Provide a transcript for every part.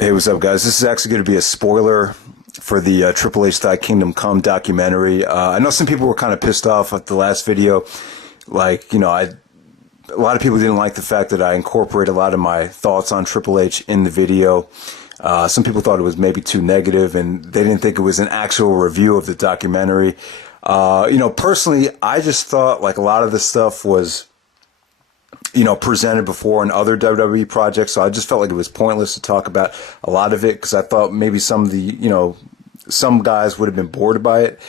Hey, what's up, guys? This is actually going to be a spoiler for the Triple H Thy Kingdom Come documentary. I know some people were kind of pissed off at the last video. Like, a lot of people didn't like the fact that I incorporate a lot of my thoughts on Triple H in the video. Some people thought it was maybe too negative, and they didn't think it was an actual review of the documentary. Personally, I just thought like a lot of the stuff was presented before in other WWE projects. So I just felt like it was pointless to talk about a lot of it because I thought maybe some of the, some guys would have been bored by it.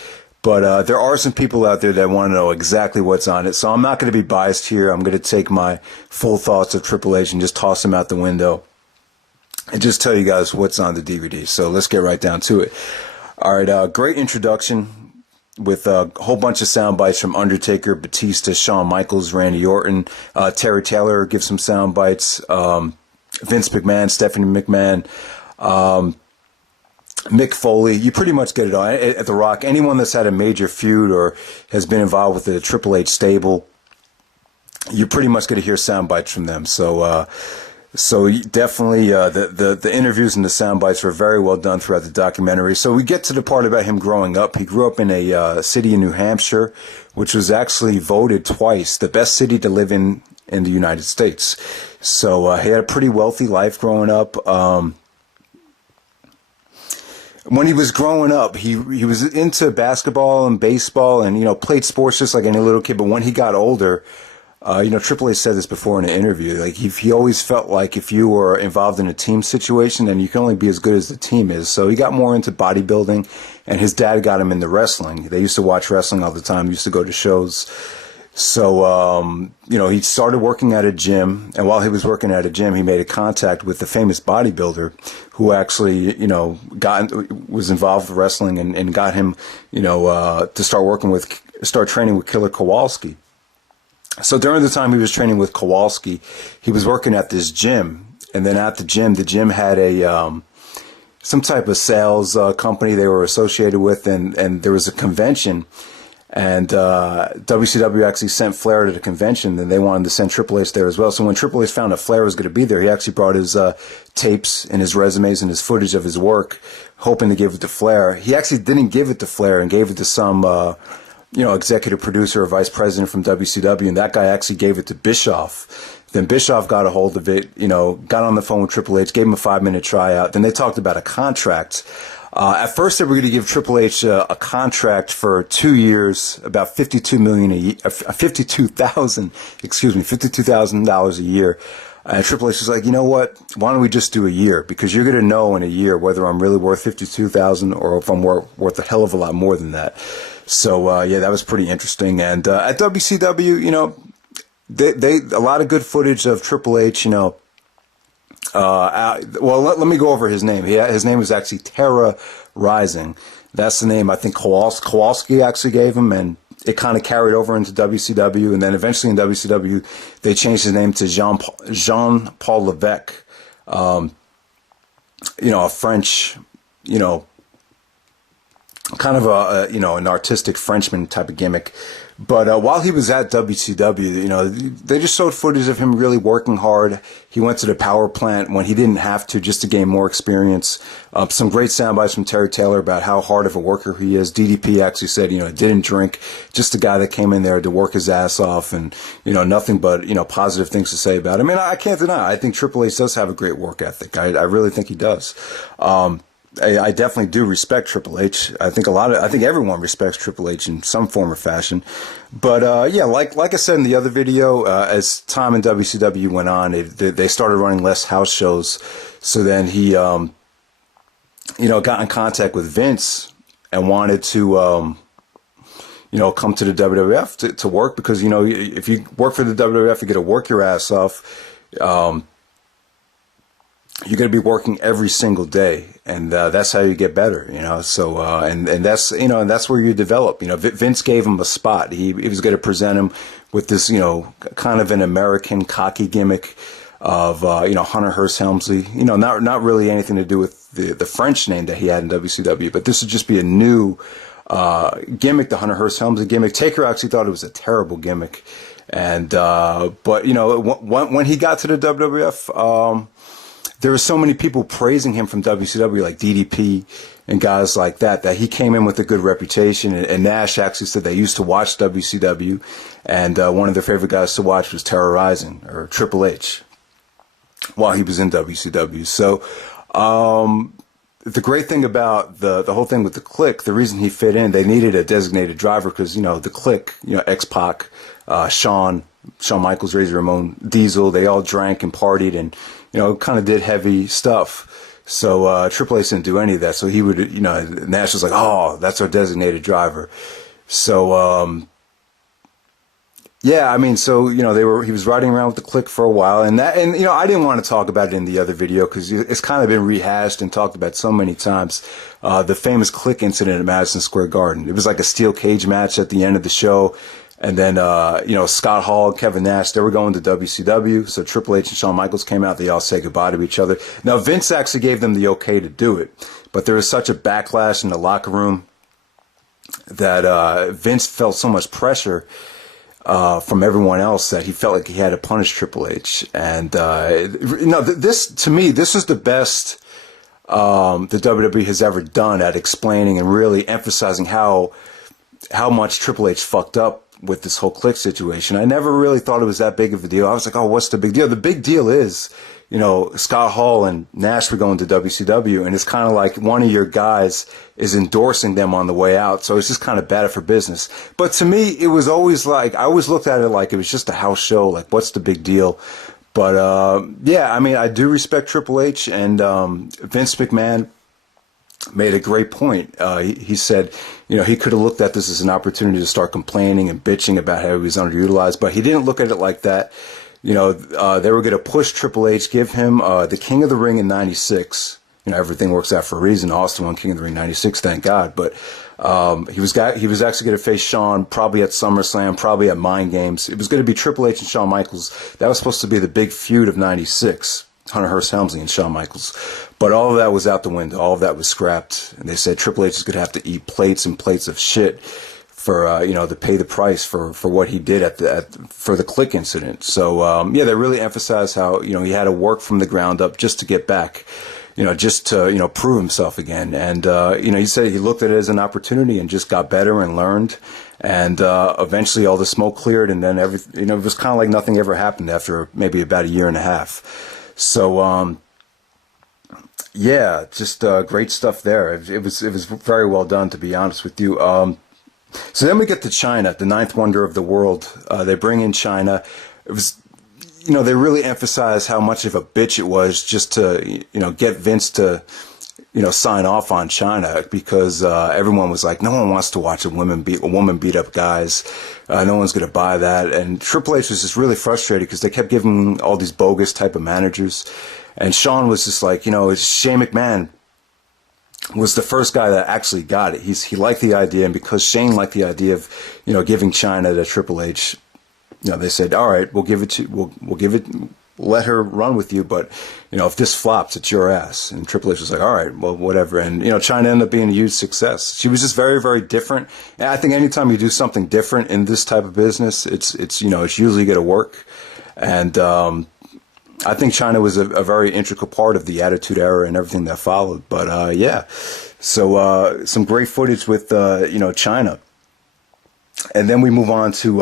But there are some people out there that want to know exactly what's on it. So I'm not going to be biased here. I'm going to take my full thoughts of Triple H and just toss them out the window and just tell you guys what's on the DVD. So let's get right down to it. All right, great introduction with a whole bunch of sound bites from Undertaker, Batista, Shawn Michaels, Randy Orton. Terry Taylor gives some sound bites. Vince McMahon, Stephanie McMahon, Mick Foley. You pretty much get it all. At The Rock, anyone that's had a major feud or has been involved with the Triple H stable, you pretty much get to hear sound bites from them. So definitely the interviews and the sound bites were very well done throughout the documentary. So we get to the part about him growing up. He grew up in a city in New Hampshire, which was actually voted twice the best city to live in the United States. So he had a pretty wealthy life growing up. When he was growing up, he was into basketball and baseball and, played sports just like any little kid. But when he got older, Triple H said this before in an interview, like he always felt like if you were involved in a team situation, then you can only be as good as the team is. So he got more into bodybuilding, and his dad got him into wrestling. They used to watch wrestling all the time, used to go to shows. So, he started working at a gym, and while he was working at a gym, he made a contact with the famous bodybuilder who actually, was involved with wrestling and got him, to start training with Killer Kowalski. So during the time he was training with Kowalski, he was working at this gym, and then at the gym had a some type of sales company they were associated with, and there was a convention, and WCW actually sent Flair to the convention, and they wanted to send Triple H there as well. So when Triple H found out Flair was going to be there, he actually brought his tapes and his resumes and his footage of his work, hoping to give it to Flair. He actually didn't give it to Flair and gave it to some executive producer or vice president from WCW, and that guy actually gave it to Bischoff. Then Bischoff got a hold of it, got on the phone with Triple H, gave him a 5-minute tryout. Then they talked about a contract. At first, they were going to give Triple H a contract for 2 years, about $52,000 a year. And Triple H was like, you know what? Why don't we just do a year? Because you're going to know in a year whether I'm really worth $52,000 or if I'm worth a hell of a lot more than that. So that was pretty interesting. And at WCW, they a lot of good footage of Triple H. Let me go over his name. His name was actually Terra Rising. That's the name I think Kowalski actually gave him, and it kind of carried over into WCW. And then eventually in WCW, they changed his name to Jean-Paul Levesque. A French, kind of an artistic Frenchman type of gimmick. But while he was at WCW, they just showed footage of him really working hard. He went to the power plant when he didn't have to, just to gain more experience. Some great sound bites from Terry Taylor about how hard of a worker he is. DDP actually said, didn't drink, just a guy that came in there to work his ass off, and, nothing but, positive things to say about him. I mean, I can't deny, I think Triple H does have a great work ethic. I really think he does. I definitely do respect Triple H. I think everyone respects Triple H in some form or fashion. But like I said in the other video, as time in WCW went on, they started running less house shows. So then he, got in contact with Vince and wanted to, come to the WWF to work because, if you work for the WWF, you get to work your ass off. You're going to be working every single day, and that's how you get better, So, and that's, and that's where you develop. Vince gave him a spot. He was going to present him with this, kind of an American cocky gimmick of, Hunter Hearst Helmsley. Not really anything to do with the French name that he had in WCW, but this would just be a new gimmick, the Hunter Hearst Helmsley gimmick. Taker actually thought it was a terrible gimmick, and but when he got to the WWF. there were so many people praising him from WCW, like DDP and guys like that, that he came in with a good reputation. And Nash actually said they used to watch WCW, and one of their favorite guys to watch was Terror Rising, or Triple H, while he was in WCW. So the great thing about the whole thing with the Clique, the reason he fit in, they needed a designated driver because, the Clique, X-Pac, Shawn Michaels, Razor Ramon, Diesel, they all drank and partied and, kind of did heavy stuff. So Triple H didn't do any of that. So he would, Nash was like, oh, that's our designated driver. So, yeah, I mean, so, he was riding around with the Clique for a while, and I didn't want to talk about it in the other video because it's kind of been rehashed and talked about so many times. The famous Clique incident at Madison Square Garden. It was like a steel cage match at the end of the show. And then, Scott Hall and Kevin Nash, they were going to WCW. So Triple H and Shawn Michaels came out. They all said goodbye to each other. Now, Vince actually gave them the okay to do it, but there was such a backlash in the locker room that Vince felt so much pressure from everyone else that he felt like he had to punish Triple H. And, this, to me, this is the best the WWE has ever done at explaining and really emphasizing how much Triple H fucked up with this whole Clique situation. I never really thought it was that big of a deal. I was like, oh, what's the big deal? The big deal is, Scott Hall and Nash were going to WCW, and it's kind of like one of your guys is endorsing them on the way out. So it's just kind of bad for business. But to me, it was always like, I always looked at it like it was just a house show. Like, what's the big deal? But, yeah, I mean, I do respect Triple H, and Vince McMahon made a great point. He said, he could have looked at this as an opportunity to start complaining and bitching about how he was underutilized, but he didn't look at it like that. They were going to push Triple H, give him the King of the Ring in '96. Everything works out for a reason. Austin won King of the Ring '96, thank God. But he was actually going to face Shawn probably at SummerSlam, probably at Mind Games. It was going to be Triple H and Shawn Michaels. That was supposed to be the big feud of '96. Hunter Hearst Helmsley and Shawn Michaels. But all of that was out the window. All of that was scrapped. And they said Triple H is going to have to eat plates and plates of shit for, to pay the price for what he did for the Clique incident. So, they really emphasized how, he had to work from the ground up just to get back, just to, prove himself again. And, he said he looked at it as an opportunity and just got better and learned. And eventually all the smoke cleared, and then everything, it was kind of like nothing ever happened after maybe about a year and a half. So, yeah, just great stuff there. It was very well done, to be honest with you. So then we get to China, the ninth wonder of the world. They bring in China. It was, they really emphasized how much of a bitch it was just to, get Vince to, sign off on China, because everyone was like, no one wants to watch a woman beat up guys. No one's going to buy that. And Triple H was just really frustrated because they kept giving all these bogus type of managers. And Shawn was just like, Shane McMahon was the first guy that actually got it. He liked the idea, and because Shane liked the idea of, giving China to Triple H, they said, all right, we'll give it, let her run with you, but, if this flops, it's your ass. And Triple H was like, all right, well, whatever. And, China ended up being a huge success. She was just very, very different. And I think anytime you do something different in this type of business, it's usually going to work. And, I think China was a very integral part of the Attitude Era and everything that followed. But, yeah, so, some great footage with, China. And then we move on to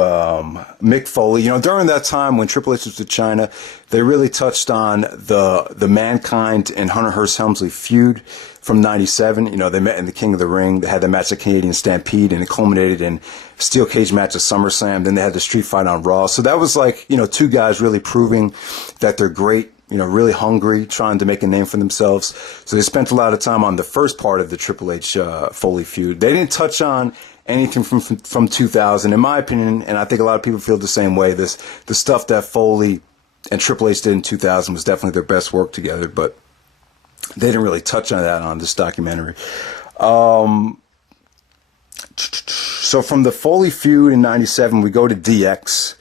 Mick Foley. During that time when Triple H was to China, they really touched on the Mankind and Hunter Hearst Helmsley feud from '97. They met in the King of the Ring. They had the match at Canadian Stampede, and it culminated in a steel cage match at SummerSlam. Then they had the street fight on Raw. So that was like, two guys really proving that they're great, really hungry, trying to make a name for themselves. So they spent a lot of time on the first part of the Triple H Foley feud. They didn't touch on anything from 2000, in my opinion, and I think a lot of people feel the same way. The stuff that Foley and Triple H did in 2000 was definitely their best work together, but they didn't really touch on that on this documentary. So from the Foley feud in '97, we go to DX.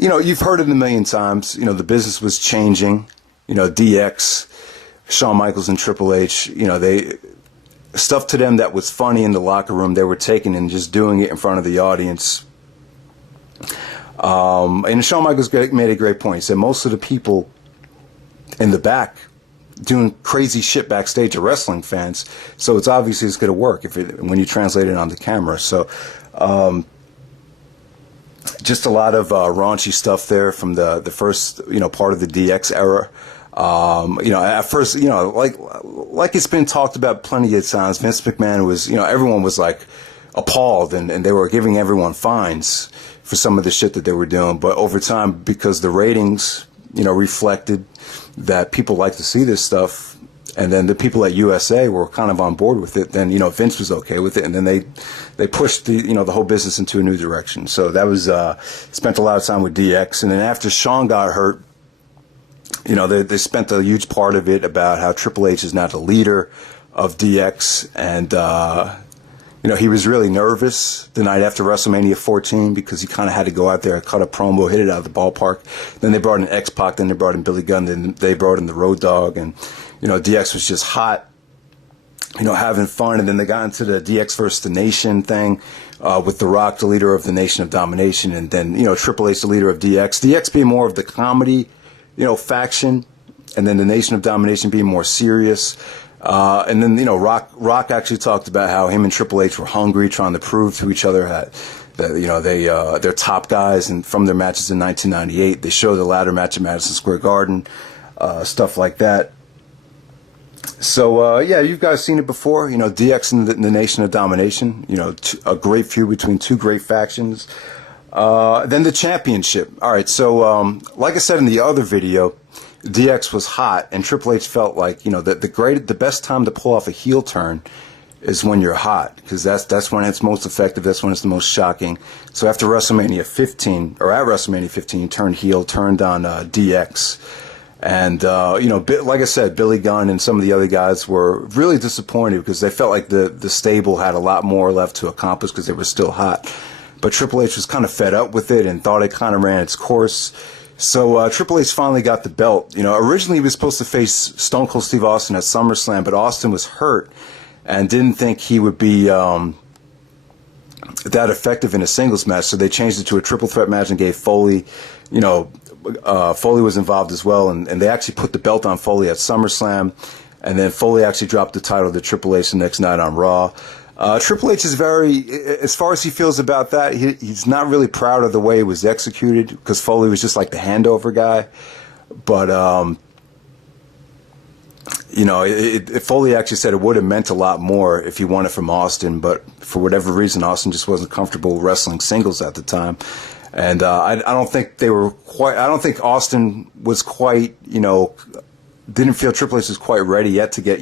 You've heard it a million times. The business was changing. DX, Shawn Michaels and Triple H, they stuff to them that was funny in the locker room, they were taking and just doing it in front of the audience. And Shawn Michaels made a great point. He said most of the people in the back doing crazy shit backstage to wrestling fans. So it's obviously it's going to work when you translate it on the camera. So just a lot of raunchy stuff there from the first part of the DX era. At first, like it's been talked about plenty of times, Vince McMahon was, everyone was like appalled and they were giving everyone fines for some of the shit that they were doing. But over time, because the ratings, reflected that people like to see this stuff, and then the people at USA were kind of on board with it, then, Vince was okay with it, and then they pushed the whole business into a new direction. So that was, spent a lot of time with DX. And then after Shawn got hurt, they spent a huge part of it about how Triple H is now the leader of DX, and he was really nervous the night after WrestleMania 14 because he kind of had to go out there and cut a promo, hit it out of the ballpark. Then they brought in X-Pac, then they brought in Billy Gunn, then they brought in the Road Dogg, and DX was just hot, having fun. And then they got into the DX versus the Nation thing with The Rock, the leader of the Nation of Domination, and then Triple H, the leader of DX. DX being more of the comedy faction, and then the Nation of Domination being more serious. And then, Rock actually talked about how him and Triple H were hungry, trying to prove to each other that they're top guys, and from their matches in 1998, they showed the ladder match at Madison Square Garden, stuff like that. So, you guys seen it before, DX and the Nation of Domination, a great feud between two great factions. Then the championship. All right, so like I said in the other video, DX was hot, and Triple H felt like the best time to pull off a heel turn is when you're hot, because that's when it's most effective. That's when it's the most shocking. So after WrestleMania 15, or at WrestleMania 15, he turned heel, turned on DX, and like I said, Billy Gunn and some of the other guys were really disappointed because they felt like the stable had a lot more left to accomplish because they were still hot. But Triple H was kind of fed up with it and thought it kind of ran its course. So Triple H finally got the belt. Originally he was supposed to face Stone Cold Steve Austin at SummerSlam, but Austin was hurt and didn't think he would be that effective in a singles match. So they changed it to a triple threat match and gave Foley, Foley was involved as well. And they actually put the belt on Foley at SummerSlam. And then Foley actually dropped the title to Triple H the next night on Raw. Triple H is very, as far as he feels about that, he's not really proud of the way it was executed because Foley was just like the handover guy. But, Foley actually said it would have meant a lot more if he won it from Austin, but for whatever reason, Austin just wasn't comfortable wrestling singles at the time. And I don't think I don't think Austin was quite, didn't feel Triple H was quite ready yet to get,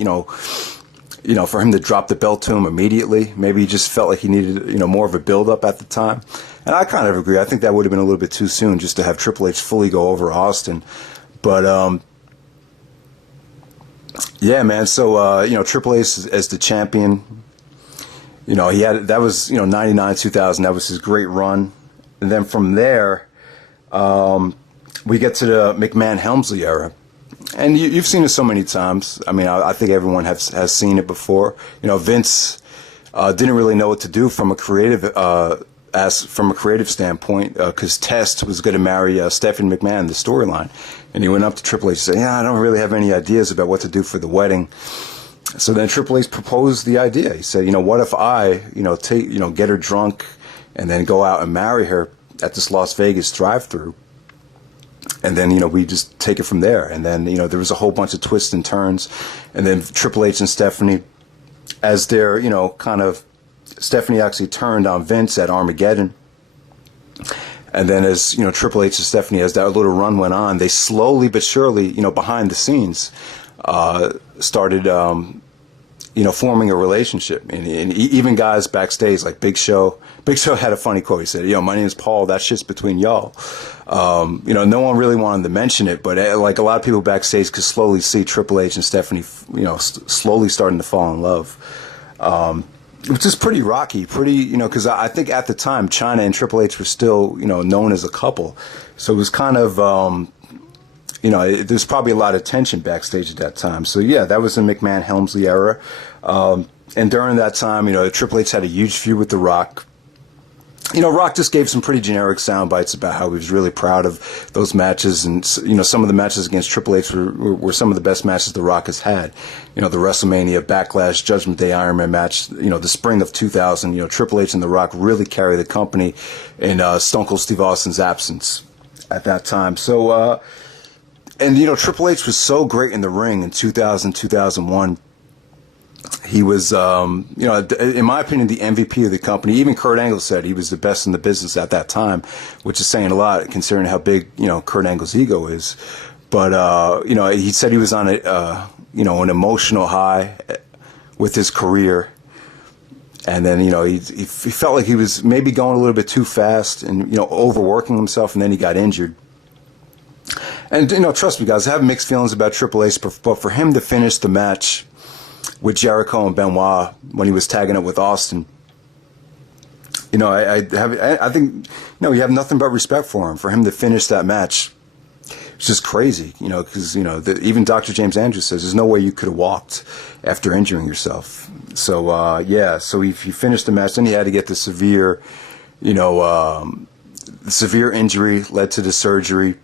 for him to drop the belt to him immediately. Maybe he just felt like he needed, more of a build-up at the time. And I kind of agree. I think that would have been a little bit too soon just to have Triple H fully go over Austin. But, yeah, man. So, Triple H as the champion, he had, that was, 99, 2000. That was his great run. And then from there, we get to the McMahon-Helmsley era. And you've seen it so many times. I mean, I think everyone has seen it before. Vince didn't really know what to do from a creative standpoint because Test was going to marry Stephanie McMahon, the storyline, and he went up to Triple H and said, "Yeah, I don't really have any ideas about what to do for the wedding." So then Triple H proposed the idea. He said, "What if I, get her drunk and then go out and marry her at this Las Vegas drive-thru?" And then, we just take it from there. And then, there was a whole bunch of twists and turns. And then Triple H and Stephanie, as their, Stephanie actually turned on Vince at Armageddon. And then as, Triple H and Stephanie, as that little run went on, they slowly but surely, behind the scenes, started, forming a relationship. And even guys backstage like Big Show. Big Show had a funny quote. He said, "My name is Paul. That shit's between y'all." No one really wanted to mention it, but like a lot of people backstage could slowly see Triple H and Stephanie, slowly starting to fall in love. Which is pretty rocky, because I think at the time, Chyna and Triple H were still, known as a couple. So it was kind of, there's probably a lot of tension backstage at that time. So yeah, that was the McMahon-Helmsley era. And during that time, Triple H had a huge feud with The Rock. Rock just gave some pretty generic sound bites about how he was really proud of those matches, and some of the matches against Triple H were some of the best matches The Rock has had. The WrestleMania, Backlash, Judgment Day, Iron Man match. The spring of 2000. Triple H and The Rock really carried the company in Stone Cold Steve Austin's absence at that time. So, Triple H was so great in the ring in 2000, 2001. He was, in my opinion, the MVP of the company. Even Kurt Angle said he was the best in the business at that time, which is saying a lot considering how big, Kurt Angle's ego is. But, he said he was on an emotional high with his career. And then, he felt like he was maybe going a little bit too fast and, overworking himself, and then he got injured. And, trust me, guys, I have mixed feelings about Triple H, but for him to finish the match with Jericho and Benoit when he was tagging it with Austin, I think, you have nothing but respect for him. For him to finish that match, it's just crazy, because, even Dr. James Andrews says there's no way you could have walked after injuring yourself. So, so he finished the match. Then he had to get the severe injury led to the surgery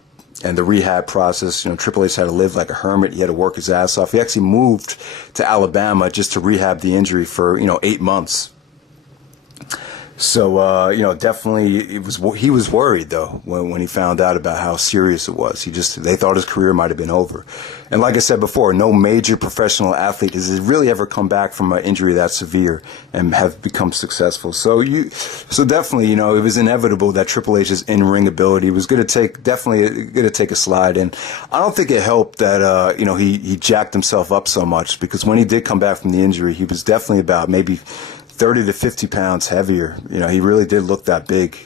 and the rehab process. Triple H had to live like a hermit. He had to work his ass off. He actually moved to Alabama just to rehab the injury for, 8 months. So, definitely he was worried though when he found out about how serious it was. They thought his career might have been over. And like I said before, no major professional athlete has really ever come back from an injury that severe and have become successful. So definitely, it was inevitable that Triple H's in-ring ability was going to take a slide. And I don't think it helped that, he jacked himself up so much, because when he did come back from the injury, he was definitely about maybe 30 to 50 pounds heavier. He really did look that big.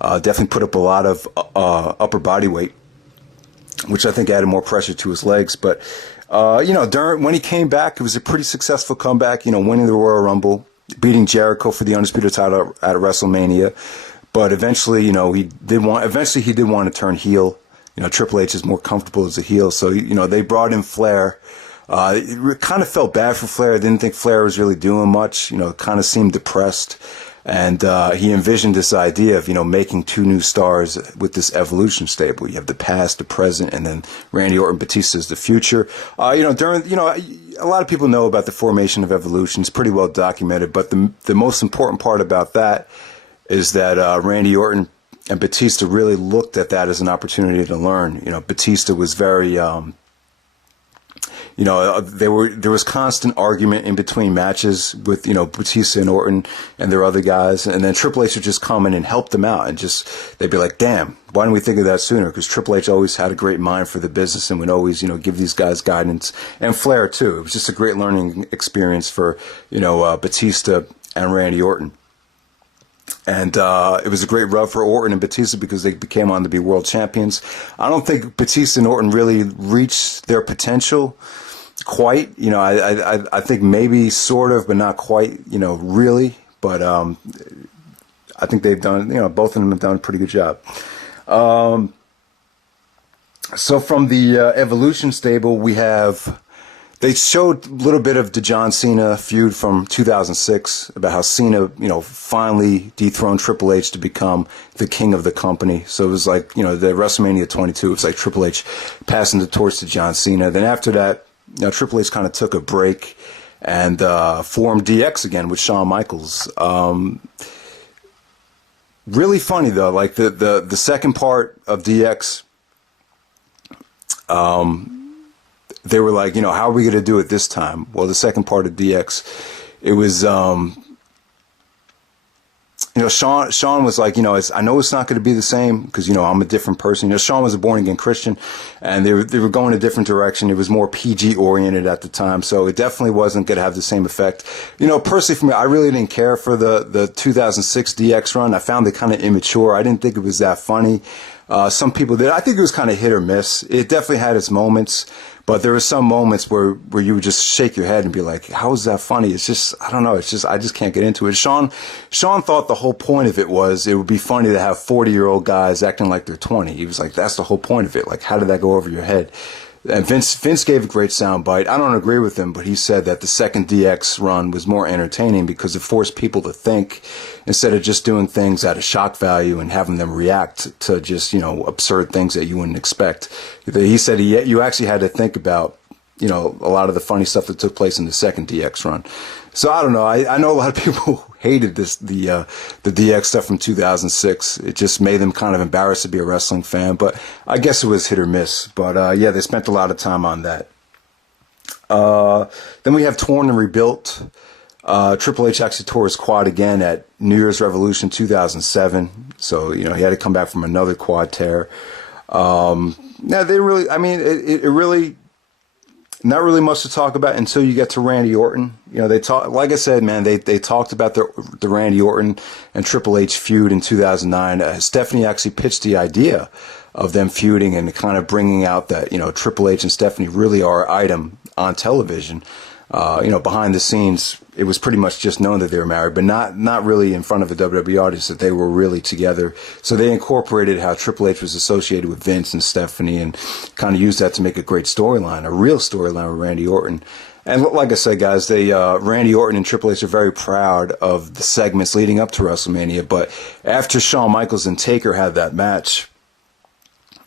Definitely put up a lot of upper body weight, which I think added more pressure to his legs. But, when he came back, it was a pretty successful comeback, winning the Royal Rumble, beating Jericho for the Undisputed title at WrestleMania. But eventually, he did want to turn heel. Triple H is more comfortable as a heel. So, they brought in Flair. It kind of felt bad for Flair. I didn't think Flair was really doing much, kind of seemed depressed. And he envisioned this idea of, making 2 new stars with this Evolution stable. You have the past, the present, and then Randy Orton, Batista's the future. A lot of people know about the formation of Evolution. It's pretty well documented. But the most important part about that is that Randy Orton and Batista really looked at that as an opportunity to learn. Batista was very... there was constant argument in between matches with, Batista and Orton and their other guys. And then Triple H would just come in and help them out, and they'd be like, damn, why didn't we think of that sooner? Because Triple H always had a great mind for the business and would always, give these guys guidance. And Flair too. It was just a great learning experience for, Batista and Randy Orton. And it was a great rub for Orton and Batista because they came on to be world champions. I don't think Batista and Orton really reached their potential quite. I think maybe sort of, but not quite, really. But I think they've done, both of them have done a pretty good job. So from the Evolution stable, they showed a little bit of the John Cena feud from 2006 about how Cena, finally dethroned Triple H to become the king of the company. So it was like, the WrestleMania 22, it was like Triple H passing the torch to John Cena. Then after that, Triple H kind of took a break and formed DX again with Shawn Michaels. Really funny though, like the second part of DX, they were like, how are we going to do it this time? Well, the second part of DX, it was, Shawn was like, I know it's not going to be the same because, I'm a different person. Shawn was a born-again Christian, and they were going a different direction. It was more PG-oriented at the time, so it definitely wasn't going to have the same effect. Personally for me, I really didn't care for the 2006 DX run. I found it kind of immature. I didn't think it was that funny. Some people did. I think it was kind of hit or miss. It definitely had its moments. But there were some moments where you would just shake your head and be like, how is that funny? It's just, I don't know. It's just, I just can't get into it. Shawn thought the whole point of it would be funny to have 40-year-old guys acting like they're 20. He was like, that's the whole point of it. Like, how did that go over your head? And Vince gave a great soundbite. I don't agree with him, but he said that the second DX run was more entertaining because it forced people to think instead of just doing things at a shock value and having them react to just, absurd things that you wouldn't expect. He said you actually had to think about, a lot of the funny stuff that took place in the second DX run. So I don't know. I know a lot of people hated the DX stuff from 2006. It just made them kind of embarrassed to be a wrestling fan. But I guess it was hit or miss. But yeah, they spent a lot of time on that. Then we have Torn and Rebuilt. Triple H actually tore his quad again at New Year's Revolution 2007. So, he had to come back from another quad tear. Yeah, they really, it really... Not really much to talk about until you get to Randy Orton. They talk, like I said, man, they talked about the Randy Orton and Triple H feud in 2009. Stephanie actually pitched the idea of them feuding and kind of bringing out that, Triple H and Stephanie really are an item on television. Behind the scenes, it was pretty much just known that they were married, but not really in front of a WWE audience that they were really together. So they incorporated how Triple H was associated with Vince and Stephanie and kind of used that to make a great storyline, a real storyline with Randy Orton. And like I said, guys, Randy Orton and Triple H are very proud of the segments leading up to WrestleMania. But after Shawn Michaels and Taker had that match,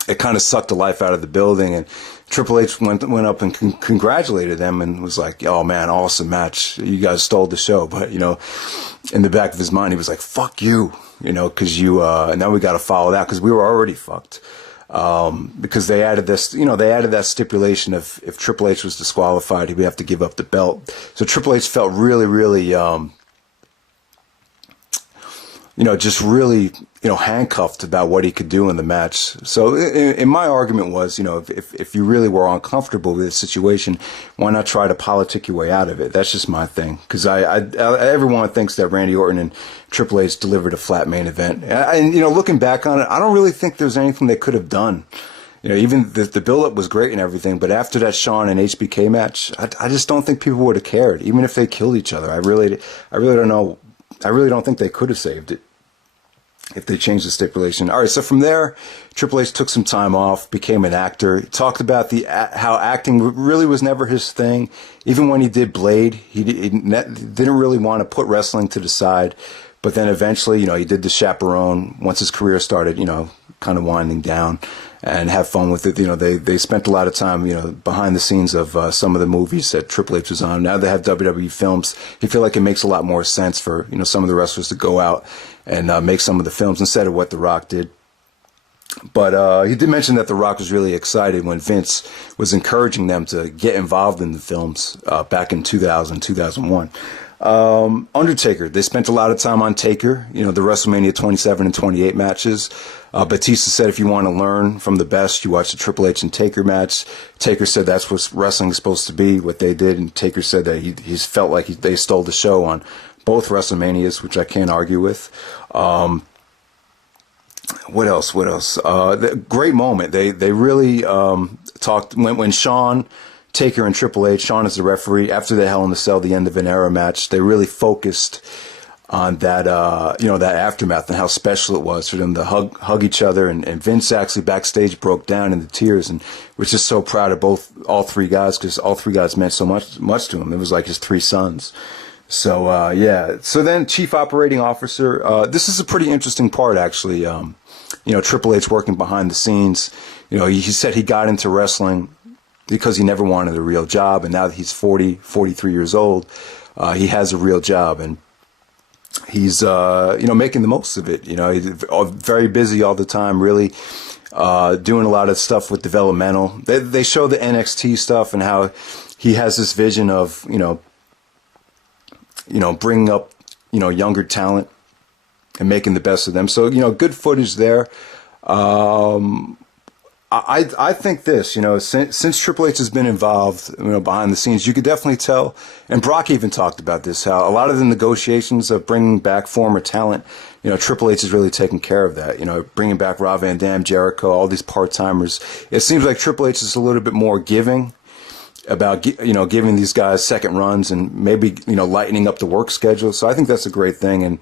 it kind of sucked the life out of the building, and Triple H went up and congratulated them and was like, "Oh man, awesome match! You guys stole the show." But in the back of his mind, he was like, "Fuck you," because now we got to follow that because we were already fucked. Because they added this, they added that stipulation of if Triple H was disqualified, he would have to give up the belt. So Triple H felt really, really, just really, handcuffed about what he could do in the match. So in my argument was, if you really were uncomfortable with the situation, why not try to politic your way out of it? That's just my thing. Because everyone thinks that Randy Orton and Triple H delivered a flat main event. And looking back on it, I don't really think there's anything they could have done. Even the build-up was great and everything, but after that Shawn and HBK match, I just don't think people would have cared, even if they killed each other. I really don't know. I really don't think they could have saved it if they changed the stipulation. All right, so from there, Triple H took some time off, became an actor. He talked about how acting really was never his thing. Even when he did Blade, he didn't really want to put wrestling to the side. But then eventually, he did The Chaperone once his career started, kind of winding down, and have fun with it. They spent a lot of time, behind the scenes of some of the movies that Triple H was on. Now they have WWE films. You feel like it makes a lot more sense for, some of the wrestlers to go out and make some of the films instead of what The Rock did. But he did mention that The Rock was really excited when Vince was encouraging them to get involved in the films back in 2000, 2001. Undertaker, they spent a lot of time on Taker, the WrestleMania 27 and 28 matches. Batista said if you want to learn from the best, you watch the Triple H and Taker match. Taker said that's what wrestling is supposed to be, what they did, and Taker said that he's felt like they stole the show on both WrestleManias, which I can't argue with. What else? Great moment. They really talked when Shawn, Taker, and Triple H, Shawn is the referee, after the Hell in the Cell, the end of an era match, they really focused on that, that aftermath and how special it was for them to hug each other. And Vince actually backstage broke down into tears and was just so proud of all three guys, because all three guys meant so much to him. It was like his three sons. So, yeah. So then Chief Operating Officer, this is a pretty interesting part, actually. Triple H working behind the scenes. He said he got into wrestling because he never wanted a real job. And now that he's 43 years old, he has a real job. And he's, making the most of it. He's very busy all the time, really doing a lot of stuff with developmental. They show the NXT stuff and how he has this vision of, bringing up, younger talent and making the best of them. So, good footage there. I think this, since Triple H has been involved, behind the scenes, you could definitely tell, and Brock even talked about this, how a lot of the negotiations of bringing back former talent, Triple H is really taking care of that, bringing back Rob Van Dam, Jericho, all these part-timers. It seems like Triple H is a little bit more giving about, giving these guys second runs and maybe, lightening up the work schedule. So I think that's a great thing. And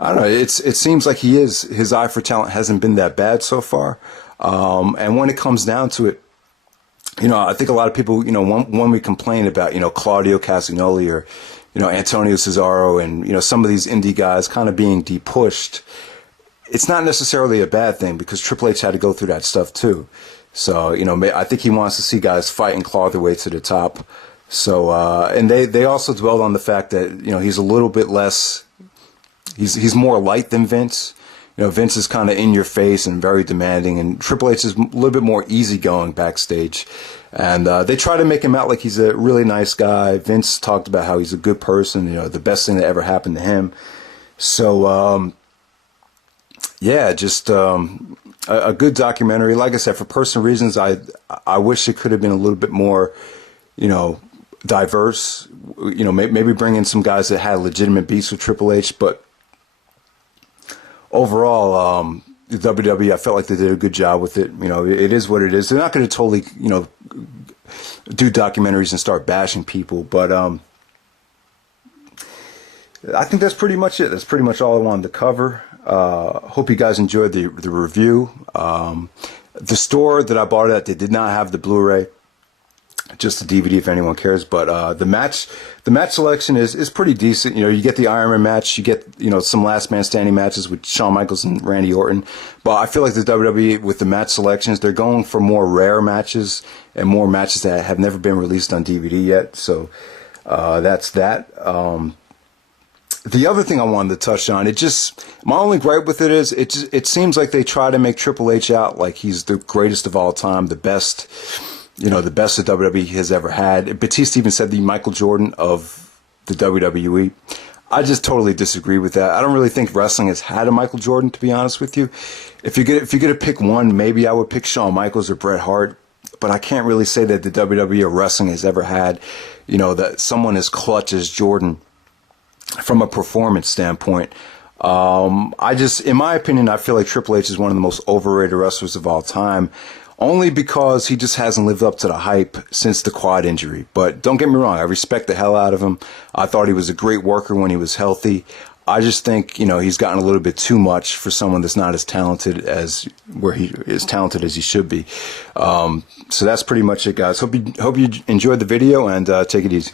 I don't know, it seems like his eye for talent hasn't been that bad so far. And when it comes down to it, I think a lot of people, when we complain about, Claudio Castagnoli or, Antonio Cesaro and, some of these indie guys kind of being depushed, it's not necessarily a bad thing because Triple H had to go through that stuff too. So, I think he wants to see guys fight and claw their way to the top. So, and they also dwelled on the fact that, he's a little bit less, he's more light than Vince. Vince is kind of in your face and very demanding, and Triple H is a little bit more easygoing backstage. And they try to make him out like he's a really nice guy. Vince talked about how he's a good person, the best thing that ever happened to him. So, yeah, just a good documentary. Like I said, for personal reasons, I wish it could have been a little bit more, diverse. Maybe bring in some guys that had legitimate beefs with Triple H, but overall, the WWE, I felt like they did a good job with it. It is what it is. They're not going to totally, do documentaries and start bashing people, but I think that's pretty much it. That's pretty much all I wanted to cover. Hope you guys enjoyed the review. The store that I bought it at, they did not have the Blu-ray, just the DVD if anyone cares. But the match selection is pretty decent. You get the Iron Man match, you get some last man standing matches with Shawn Michaels and Randy Orton. But I feel like the WWE with the match selections, they're going for more rare matches and more matches that have never been released on DVD yet. So that's that. The other thing I wanted to touch on, my only gripe with it is it seems like they try to make Triple H out like he's the greatest of all time, the best. The best that WWE has ever had. Batista even said the Michael Jordan of the WWE. I just totally disagree with that. I don't really think wrestling has had a Michael Jordan, to be honest with you. If you're gonna pick one, maybe I would pick Shawn Michaels or Bret Hart. But I can't really say that the WWE or wrestling has ever had, that someone as clutch as Jordan from a performance standpoint. In my opinion, I feel like Triple H is one of the most overrated wrestlers of all time. Only because he just hasn't lived up to the hype since the quad injury. But don't get me wrong, I respect the hell out of him. I thought he was a great worker when he was healthy. I just think, he's gotten a little bit too much for someone that's not as talented as he should be. So that's pretty much it, guys. Hope you enjoyed the video, and take it easy.